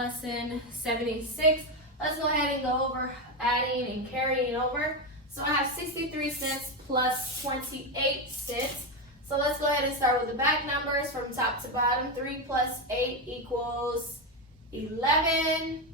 Lesson 76. Let's go ahead and go over adding and carrying over. So I have 63 cents plus 28 cents. So let's go ahead and start with the back numbers from top to bottom. 3 plus 8 equals 11.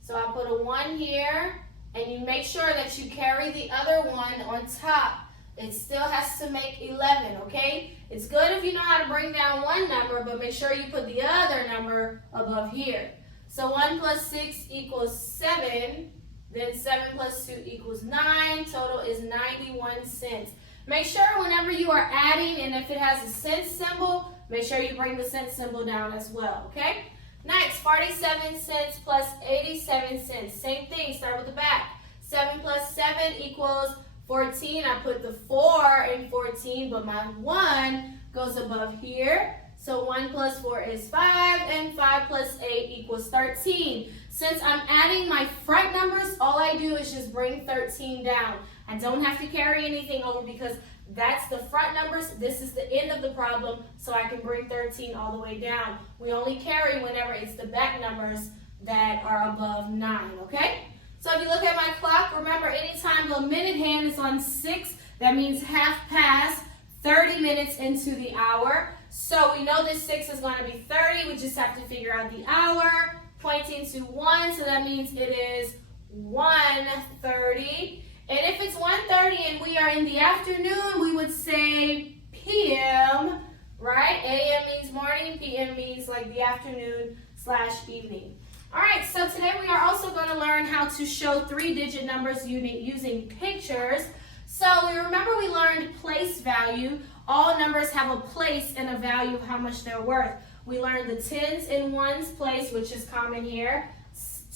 So I put a 1 here, and you make sure that you carry the other one on top. It still has to make 11, okay? It's good if you know how to bring down one number, but make sure you put the other number above here. So 1 plus 6 equals 7. Then 7 plus 2 equals 9. Total is 91 cents. Make sure whenever you are adding, and if it has a cent symbol, make sure you bring the cent symbol down as well, okay? Next, 47 cents plus 87 cents. Same thing, start with the back. 7 plus 7 equals 14. I put the 4 in 14, but my 1 goes above here. So 1 plus 4 is 5, and 5 plus 8 equals 13. Since I'm adding my front numbers, all I do is just bring 13 down. I don't have to carry anything over because that's the front numbers. This is the end of the problem, so I can bring 13 all the way down. We only carry whenever it's the back numbers that are above 9, okay? So if you look at my clock, remember anytime the minute hand is on 6, that means half past 30 minutes into the hour. So we know this 6 is going to be 30. We just have to figure out the hour, pointing to 1. So that means it is 1:30. And if it's 1:30 and we are in the afternoon, we would say PM, right? AM means morning, PM means like the afternoon / evening. All right, so today we are also going to learn how to show 3-digit numbers using pictures. So remember we learned place value. All numbers have a place and a value of how much they're worth. We learned the tens in ones place, which is common here.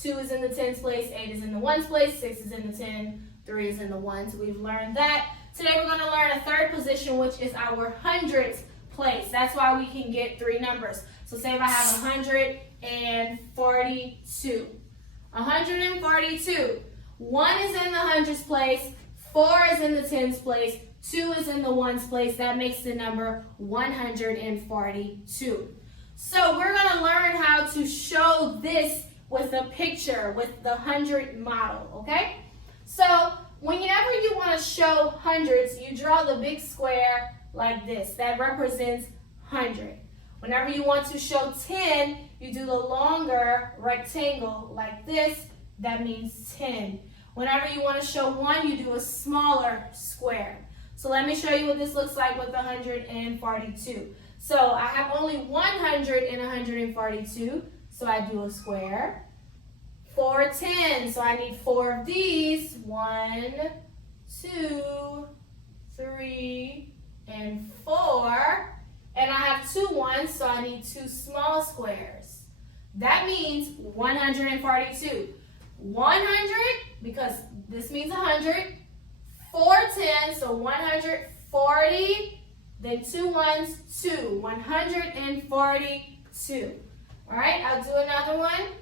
2 is in the tens place, 8 is in the ones place, 6 is in the 10, 3 is in the ones. We've learned that. Today we're going to learn a third position, which is our hundredths place. That's why we can get 3 numbers. So say if I have 142. 142. 1 is in the hundreds place, 4 is in the tens place, 2 is in the ones place. That makes the number 142. So we're going to learn how to show this with a picture, with the 100 model, okay? So whenever you want to show hundreds, you draw the big square like this. That represents 100. Whenever you want to show 10, you do the longer rectangle like this. That means 10. Whenever you want to show 1, you do a smaller square. So let me show you what this looks like with 142. So I have only 100 and 142, so I do a square. 4 tens, so I need 4 of these. 1, 2, 3, and 4. And I have 2 ones, so I need 2 small squares. That means 142. 100, because this means 100. 4 tens, so 140. Then 2 ones, 2. 142. All right, I'll do another one.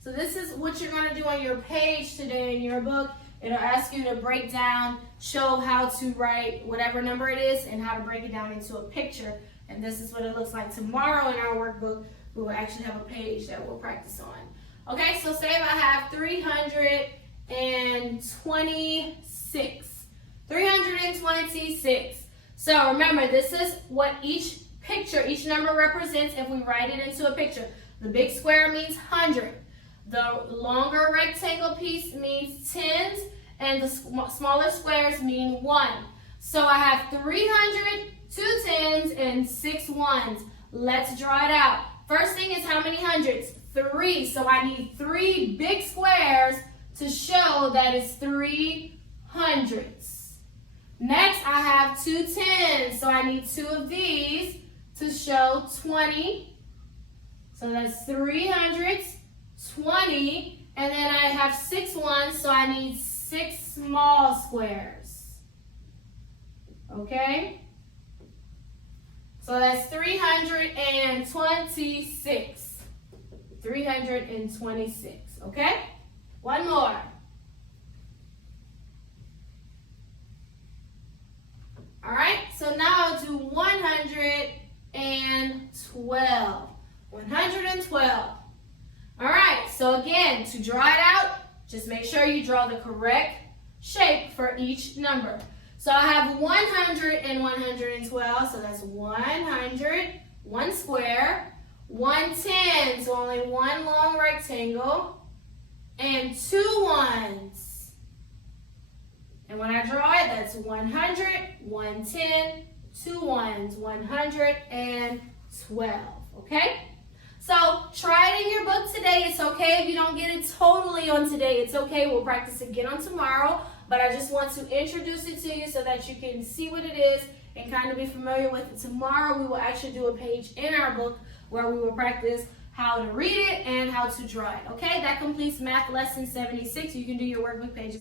So this is what you're going to do on your page today in your book. It'll ask you to break down, show how to write whatever number it is and how to break it down into a picture. And this is what it looks like. Tomorrow in our workbook, we will actually have a page that we'll practice on. Okay, so say if I have 326. 326. So remember, this is what each picture, each number represents if we write it into a picture. The big square means 100. The longer rectangle piece means tens, and the smaller squares mean 1. So I have 300, 2 tens, and 6 ones. Let's draw it out. First thing is how many hundreds? 3. So I need 3 big squares to show that it's 3 hundredths. Next, I have 2 tens. So I need 2 of these to show 20. So that's 3 hundredths. 20, and then I have 6 ones, so I need 6 small squares. Okay? So that's 326. 326, okay? One more. All right, so now I'll do 112. 112. All right, so again, to draw it out, just make sure you draw the correct shape for each number. So I have 100 and 112, so that's 100, one square, 110, so only one long rectangle, and two ones. And when I draw it, that's 100, 110, two ones, 112, okay? So try it in your book today. It's okay if you don't get it totally on today. It's okay. We'll practice again on tomorrow. But I just want to introduce it to you so that you can see what it is and kind of be familiar with it. Tomorrow we will actually do a page in our book where we will practice how to read it and how to draw it. Okay, that completes math lesson 76. You can do your workbook pages.